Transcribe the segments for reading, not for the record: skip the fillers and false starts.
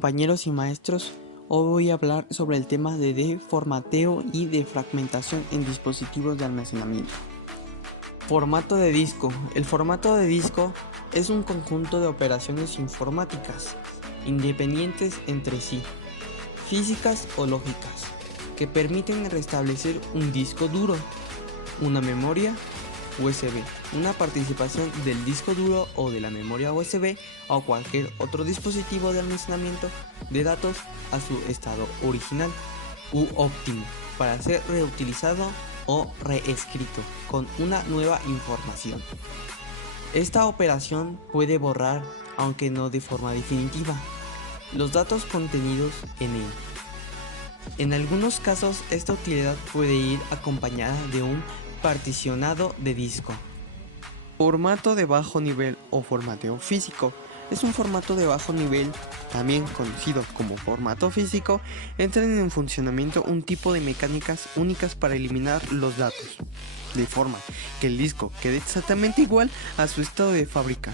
compañeros y maestros, hoy voy a hablar sobre el tema de deformateo y defragmentación en dispositivos de almacenamiento. Formato de disco. El formato de disco es un conjunto de operaciones informáticas, independientes entre sí, físicas o lógicas, que permiten restablecer un disco duro, una memoria USB, una participación del disco duro o de la memoria USB o cualquier otro dispositivo de almacenamiento de datos a su estado original u óptimo para ser reutilizado o reescrito con una nueva información. Esta operación puede borrar, aunque no de forma definitiva, los datos contenidos en él. En algunos casos, esta utilidad puede ir acompañada de un particionado de disco. Formato de bajo nivel o formateo físico. Es un formato de bajo nivel, también conocido como formato físico. Entran en funcionamiento un tipo de mecánicas únicas para eliminar los datos, de forma que el disco quede exactamente igual a su estado de fábrica.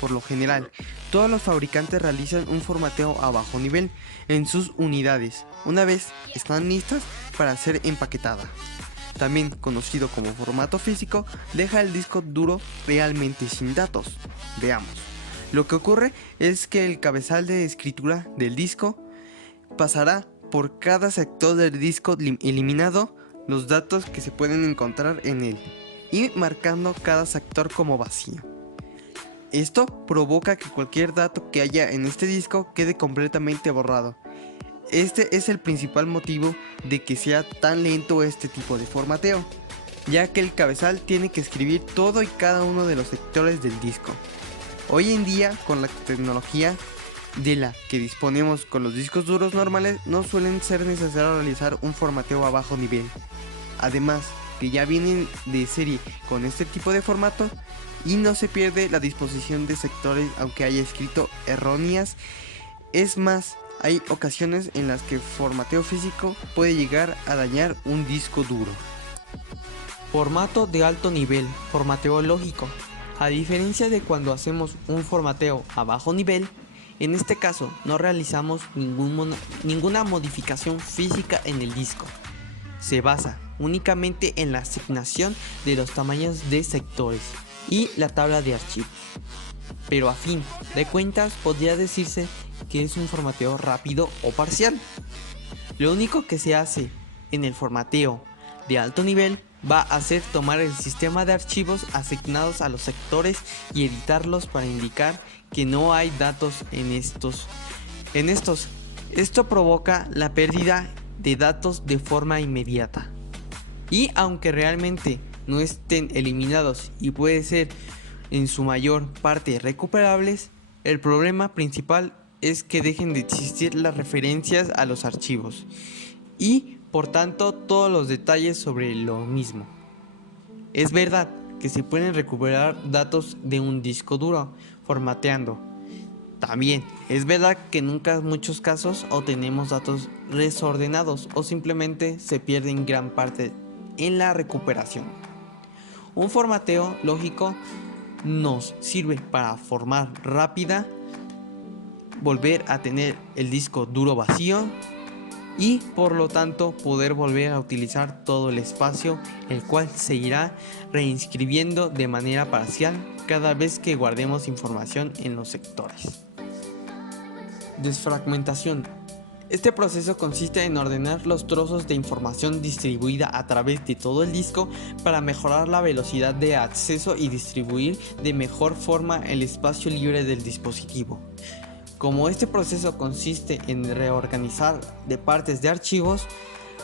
Por lo general, todos los fabricantes realizan un formateo a bajo nivel en sus unidades, una vez están listas para ser empaquetadas. También conocido como formato físico, deja el disco duro realmente sin datos. Veamos. Lo que ocurre es que el cabezal de escritura del disco pasará por cada sector del disco eliminado los datos que se pueden encontrar en él y marcando cada sector como vacío. Esto provoca que cualquier dato que haya en este disco quede completamente borrado. Este es el principal motivo de que sea tan lento este tipo de formateo, ya que el cabezal tiene que escribir todo y cada uno de los sectores del disco. Hoy en día, con la tecnología de la que disponemos con los discos duros normales, no suelen ser necesario realizar un formateo a bajo nivel. Además, que ya vienen de serie con este tipo de formato y no se pierde la disposición de sectores aunque haya escrito erróneas. Es más, hay ocasiones en las que el formateo físico puede llegar a dañar un disco duro. Formato de alto nivel, formateo lógico. A diferencia de cuando hacemos un formateo a bajo nivel, en este caso no realizamos ninguna modificación física en el disco. Se basa únicamente en la asignación de los tamaños de sectores y la tabla de archivos. Pero a fin de cuentas podría decirse que es un formateo rápido o parcial. Lo único que se hace en el formateo de alto nivel va a ser tomar el sistema de archivos asignados a los sectores y editarlos para indicar que no hay datos en estos. Esto provoca la pérdida de datos de forma inmediata. Y aunque realmente no estén eliminados y puede ser en su mayor parte recuperables, el problema principal es que dejen de existir las referencias a los archivos y por tanto todos los detalles sobre lo mismo. Es verdad que se pueden recuperar datos de un disco duro formateando. También es verdad que en muchos casos obtenemos datos desordenados o simplemente se pierden gran parte en la recuperación. Un formateo lógico nos sirve para formar rápida, volver a tener el disco duro vacío y por lo tanto poder volver a utilizar todo el espacio, el cual se irá reinscribiendo de manera parcial cada vez que guardemos información en los sectores. Desfragmentación. Este proceso consiste en ordenar los trozos de información distribuida a través de todo el disco para mejorar la velocidad de acceso y distribuir de mejor forma el espacio libre del dispositivo. Como este proceso consiste en reorganizar de partes de archivos,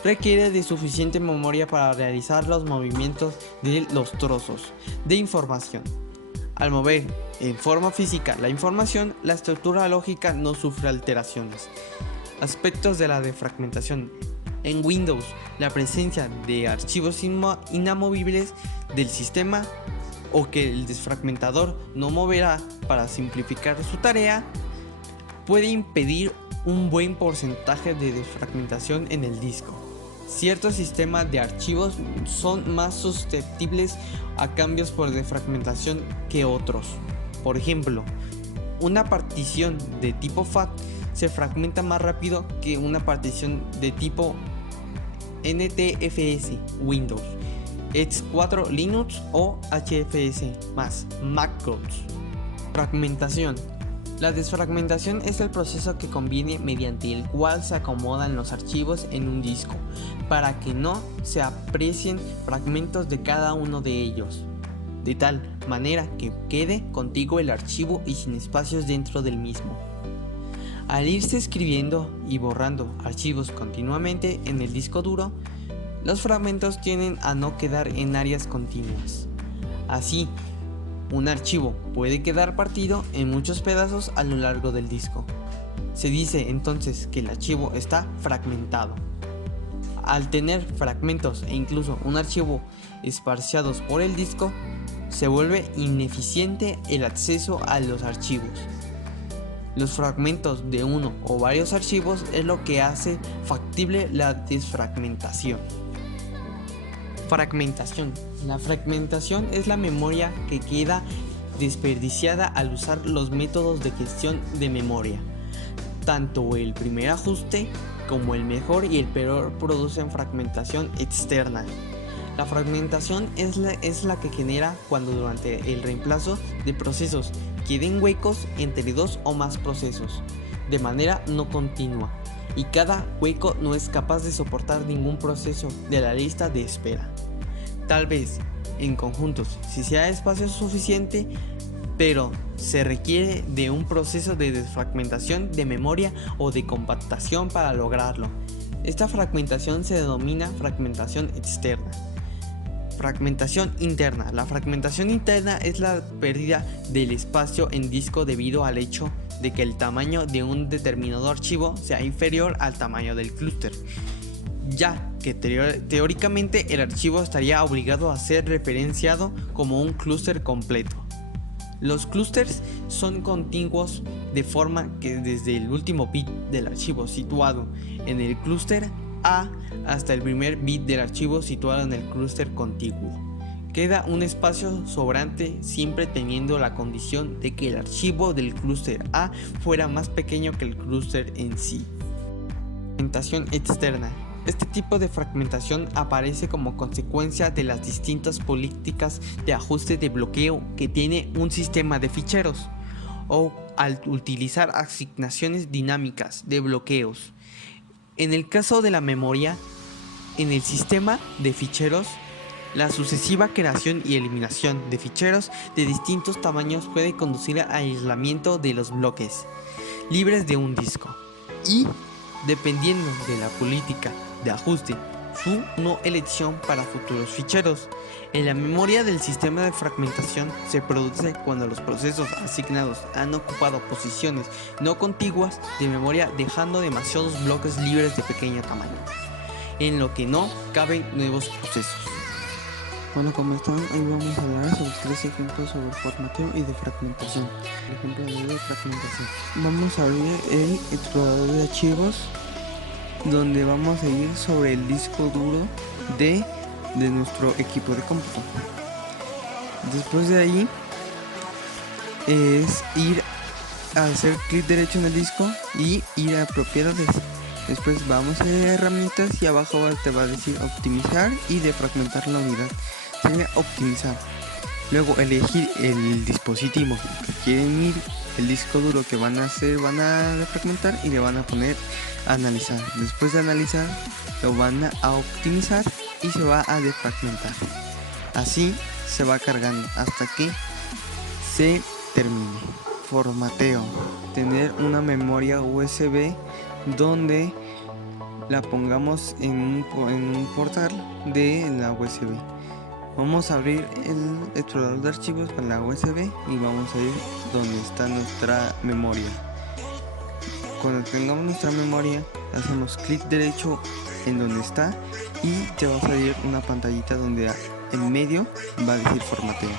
requiere de suficiente memoria para realizar los movimientos de los trozos de información. Al mover en forma física la información, la estructura lógica no sufre alteraciones. Aspectos de la defragmentación. En Windows, la presencia de archivos inamovibles del sistema o que el desfragmentador no moverá para simplificar su tarea puede impedir un buen porcentaje de desfragmentación en el disco. Ciertos sistemas de archivos son más susceptibles a cambios por defragmentación que otros. Por ejemplo, una partición de tipo FAT se fragmenta más rápido que una partición de tipo NTFS Windows, X4 Linux o HFS más MacOS. Fragmentación. La desfragmentación es el proceso que conviene mediante el cual se acomodan los archivos en un disco para que no se aprecien fragmentos de cada uno de ellos, de tal manera que quede contiguo el archivo y sin espacios dentro del mismo. Al irse escribiendo y borrando archivos continuamente en el disco duro, los fragmentos tienden a no quedar en áreas continuas. Así, un archivo puede quedar partido en muchos pedazos a lo largo del disco. Se dice entonces que el archivo está fragmentado. Al tener fragmentos e incluso un archivo esparciados por el disco, se vuelve ineficiente el acceso a los archivos. Los fragmentos de uno o varios archivos es lo que hace factible la desfragmentación. Fragmentación. La fragmentación es la memoria que queda desperdiciada al usar los métodos de gestión de memoria. Tanto el primer ajuste como el mejor y el peor producen fragmentación externa. La fragmentación es la que genera cuando durante el reemplazo de procesos queden huecos entre dos o más procesos, de manera no continua, y cada hueco no es capaz de soportar ningún proceso de la lista de espera. Tal vez en conjuntos si sea espacio suficiente, pero se requiere de un proceso de desfragmentación de memoria o de compactación para lograrlo. Esta fragmentación se denomina fragmentación externa. Fragmentación interna. La fragmentación interna es la pérdida del espacio en disco debido al hecho de que el tamaño de un determinado archivo sea inferior al tamaño del clúster, ya que teóricamente el archivo estaría obligado a ser referenciado como un clúster completo. Los clústeres son contiguos de forma que desde el último bit del archivo situado en el clúster A hasta el primer bit del archivo situado en el clúster contiguo queda un espacio sobrante, siempre teniendo la condición de que el archivo del clúster A fuera más pequeño que el clúster en sí. Fragmentación externa. Este tipo de fragmentación aparece como consecuencia de las distintas políticas de ajuste de bloqueo que tiene un sistema de ficheros, o al utilizar asignaciones dinámicas de bloqueos. En el caso de la memoria, en el sistema de ficheros, la sucesiva creación y eliminación de ficheros de distintos tamaños puede conducir al aislamiento de los bloques libres de un disco y, dependiendo de la política de ajuste, su no elección para futuros ficheros. En la memoria del sistema de fragmentación se produce cuando los procesos asignados han ocupado posiciones no contiguas de memoria, dejando demasiados bloques libres de pequeño tamaño, en lo que no caben nuevos procesos. Bueno, como están, hoy vamos a hablar sobre 3 ejemplos sobre formateo y de fragmentación. El ejemplo de fragmentación. Vamos a abrir el explorador de archivos, donde vamos a ir sobre el disco duro de nuestro equipo de cómputo. Después de ahí es ir a hacer clic derecho en el disco y ir a propiedades. Después vamos a herramientas y abajo te va a decir optimizar y defragmentar la unidad. Sería optimizar. Luego elegir el dispositivo que quieren ir, el disco duro que van a defragmentar y le van a poner analizar. Después de analizar lo van a optimizar y se va a defragmentar. Así se va cargando hasta que se termine. Formateo. Tener una memoria USB donde la pongamos en un portal de la USB. Vamos a abrir el explorador de archivos con la USB y vamos a ir donde está nuestra memoria. Cuando tengamos nuestra memoria, hacemos clic derecho en donde está y te va a salir una pantallita donde en medio va a decir formateo.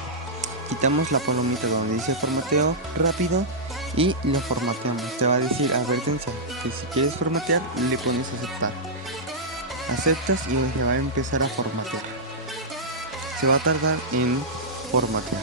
Quitamos la palomita donde dice formateo rápido y lo formateamos. Te va a decir advertencia que si quieres formatear le pones aceptar. Aceptas y se va a empezar a formatear. Se va a tardar en formatear.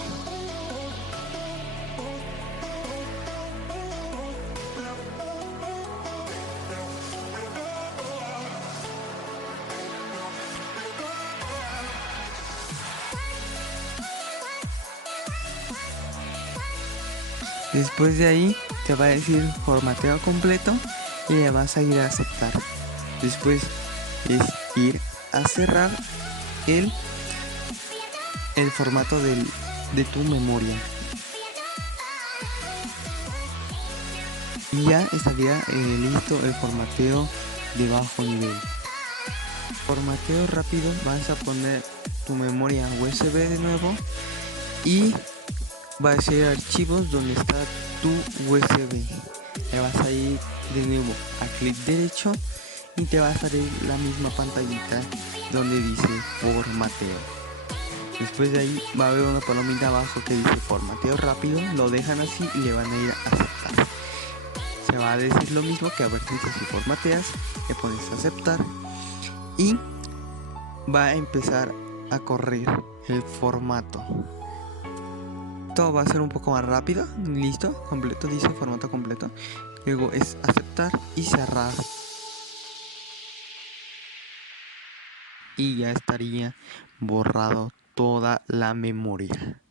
Después de ahí te va a decir formateo completo y le vas a ir a aceptar. Después es ir a cerrar el formato de tu memoria. Y ya estaría listo el formateo de bajo nivel. Formateo rápido, vas a poner tu memoria USB de nuevo y va a ser archivos donde está tu USB. Le vas a ir de nuevo a clic derecho y te va a salir la misma pantallita donde dice formateo. Después de ahí va a haber una palomita abajo que dice formateo rápido, lo dejan así y le van a ir a aceptar. Se va a decir lo mismo que aberturas y formateas, le pones aceptar y va a empezar a correr el formato. Todo va a ser un poco más rápido. Listo, completo, dice formato completo. Luego es aceptar y cerrar. Y ya estaría borrado toda la memoria.